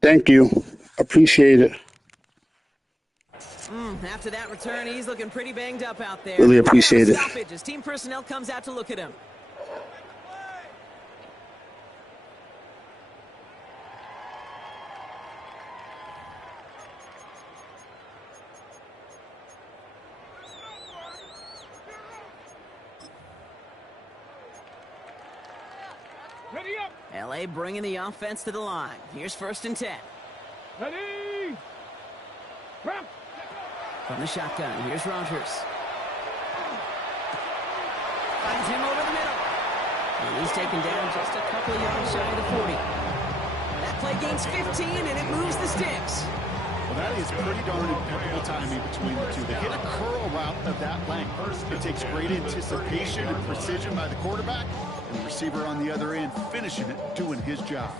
Thank you. Appreciate it. After that return, he's looking pretty banged up out there. Really appreciate it. Stoppage as team personnel comes out to look at him. Ready up. LA bringing the offense to the line. Here's 1st and 10. Ready. Prep. From the shotgun, here's Rogers. Finds him over the middle. And he's taken down just a couple of yards shy of the 40. That play gains 15, and it moves the sticks. Well, that is pretty darn impeccable timing between the two. They hit a curl route of that length. It takes great anticipation and precision by the quarterback, and the receiver on the other end finishing it, doing his job.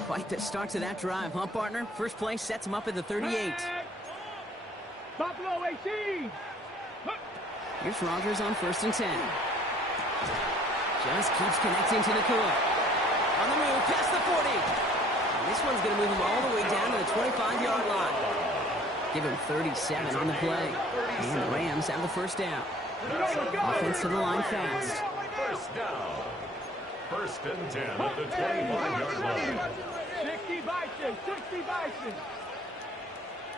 Quite the start to that drive, huh, partner? First play sets him up at the 38. Buffalo 18. Here's Rogers on 1st and 10. Just keeps connecting to Nakua. On the move, past the 40. And this one's going to move him all the way down to the 25-yard line. Give him 37 on the play. And the Rams have the first down. Offense to the line fast. First down. 1st and 10 at the 25-yard line. 60 Bison. 60 Bison.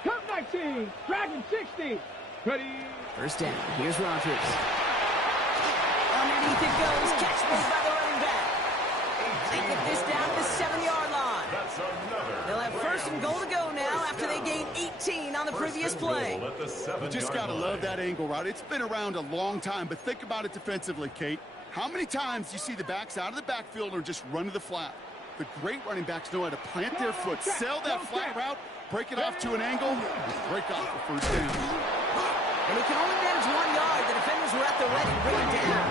Cup 19. Dragon 60. Ready. First down. Here's Rogers. Underneath it goes. Catch made by the running back. They get this down to the 7-yard line. That's another. They'll have 1st and goal to go now after they gain 18 on the previous play. You just got to love that angle route. It's been around a long time, but think about it defensively, Kate. How many times do you see the backs out of the backfield or just run to the flat? The great running backs know how to plant their foot, sell that flat route, break it off to an angle, and break off the first down. And he can only manage 1 yard. The defenders were at the ready. Bring him down.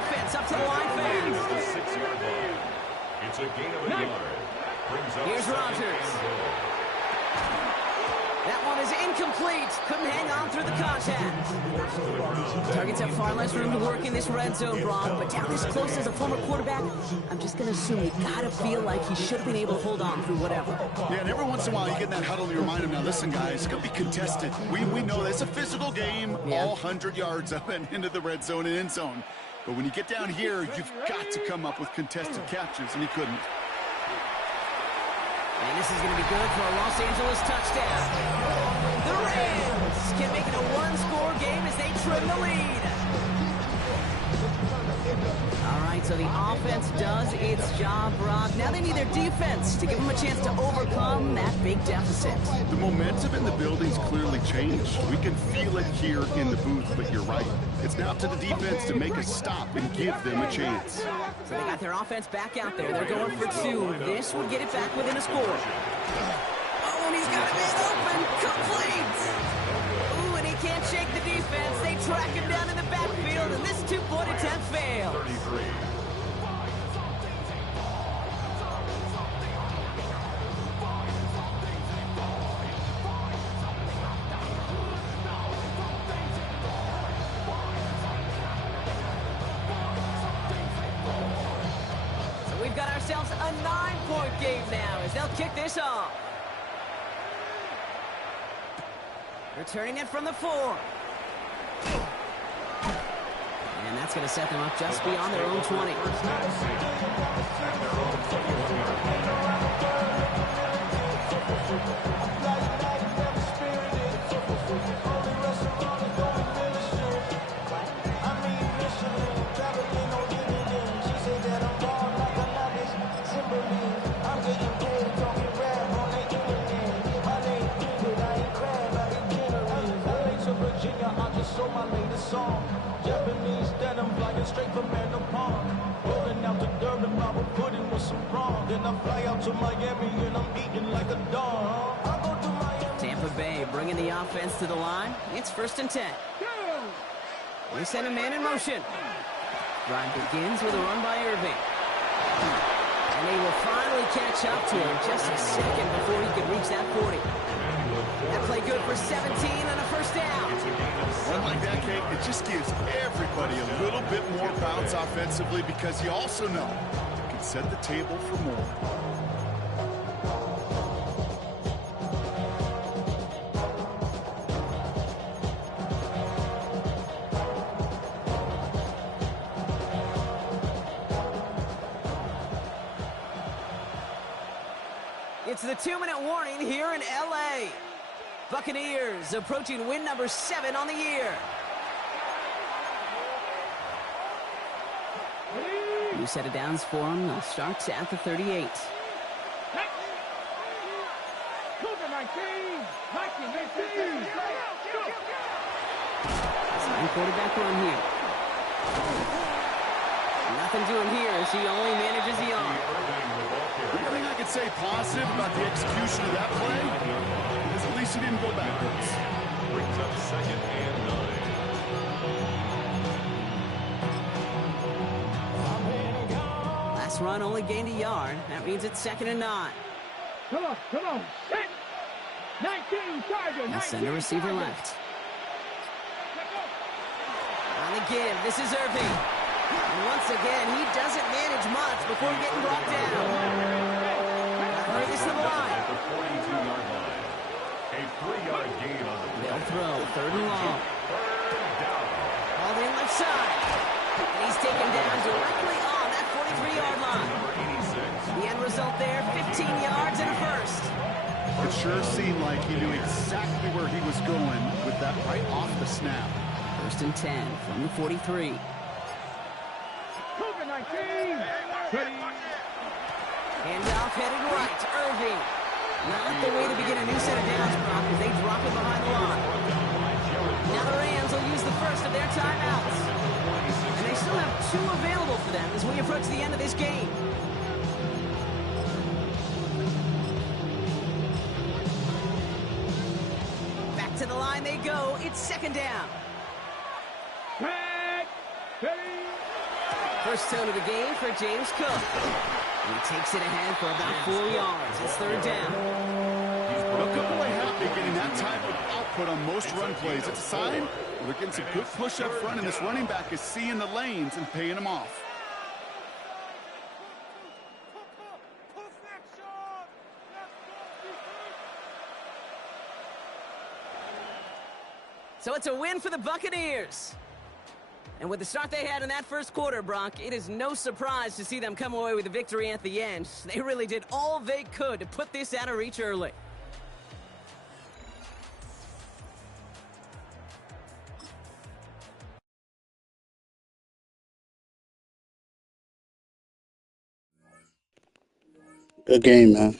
Offense up to the line fast. It's the 6-yard line. It's a gain of a yard. Brings up Here's Rogers. That one is incomplete. Couldn't hang on through the contact. Targets have far less room to work in this red zone, Braun. But down this close as a former quarterback, I'm just going to assume you got to feel like he should have been able to hold on through whatever. Yeah, and every once in a while you get in that huddle and you remind him, now listen, guys, it's going to be contested. We know that's a physical game, all 100 yards up and into the red zone and end zone. But when you get down here, you've got to come up with contested catches, and he couldn't. And this is going to be good for a Los Angeles touchdown. The Rams can make it a 1-score game as they trim the lead. All right, so the offense does its job, Brock. Now they need their defense to give them a chance to overcome that big deficit. The momentum in the building's clearly changed. We can feel it here in the booth, but you're right. It's now up to the defense to make a stop and give them a chance. So they got their offense back out there. They're going for 2. This would get it back within a score. Oh, and he's got a man open. Complete. Ooh, and he can't shake the defense. They track him down in the backfield, and this 2-point attempt fails. 33. Ourselves a 9-point game now as they'll kick this off. Returning it from the 4. And that's going to set them up just beyond their own 20. Straight from Manapon, rolling out to Durban, Bible pudding with some prawn. Then I fly out to Miami and I'm eating like a dog. I go to Miami. Tampa Bay bringing the offense to the line. It's 1st and 10. They send a man in motion. Drive begins with a run by Irving. And they will finally catch up to him just a second before he could reach that 40. That play good for 17 and a first down. Run like that, Kate, it just gives everybody a little bit more bounce offensively because you also know you can set the table for more. It's the 2-minute warning here in L.A. Buccaneers approaching win number 7 on the year. New set of downs for them. They'll start at the 38. Sign quarterback run here. Nothing doing here as he only manages the arm. The only thing I could say positive about the execution of that play is at least he didn't go backwards. Brings up 2nd and 9. Last run only gained a yard. That means it's 2nd and 9. Come on. Set. 19, Charger. Now send a receiver left. On the give, this is Irving. And once again, he doesn't manage much before getting brought down. Hurry this to the line. At the 42-yard line. A 3-yard gain on the play. They'll throw, 3rd and long. Hauled in left side. And he's taken down directly on that 43-yard line. The end result there, 15 yards and a first. It sure seemed like he knew exactly where he was going with that right off the snap. 1st and 10 from the 43. Cougar 19. Handoff headed right. Irving. Not the way to begin a new set of downs, Brock, as they drop it behind the line. Now the Rams will use the first of their timeouts. And they still have 2 available for them as we approach the end of this game. Back to the line they go. It's 2nd down. First tone of the game for James Cook. And he takes it ahead for about 4 yards. It's 3rd down. Well, Cook will be happy getting that type of output on most run plays. It's a sign they're getting some good push up front, and this running back is seeing the lanes and paying them off. So it's a win for the Buccaneers. And with the start they had in that first quarter, Brock, it is no surprise to see them come away with a victory at the end. They really did all they could to put this out of reach early. Good game, man.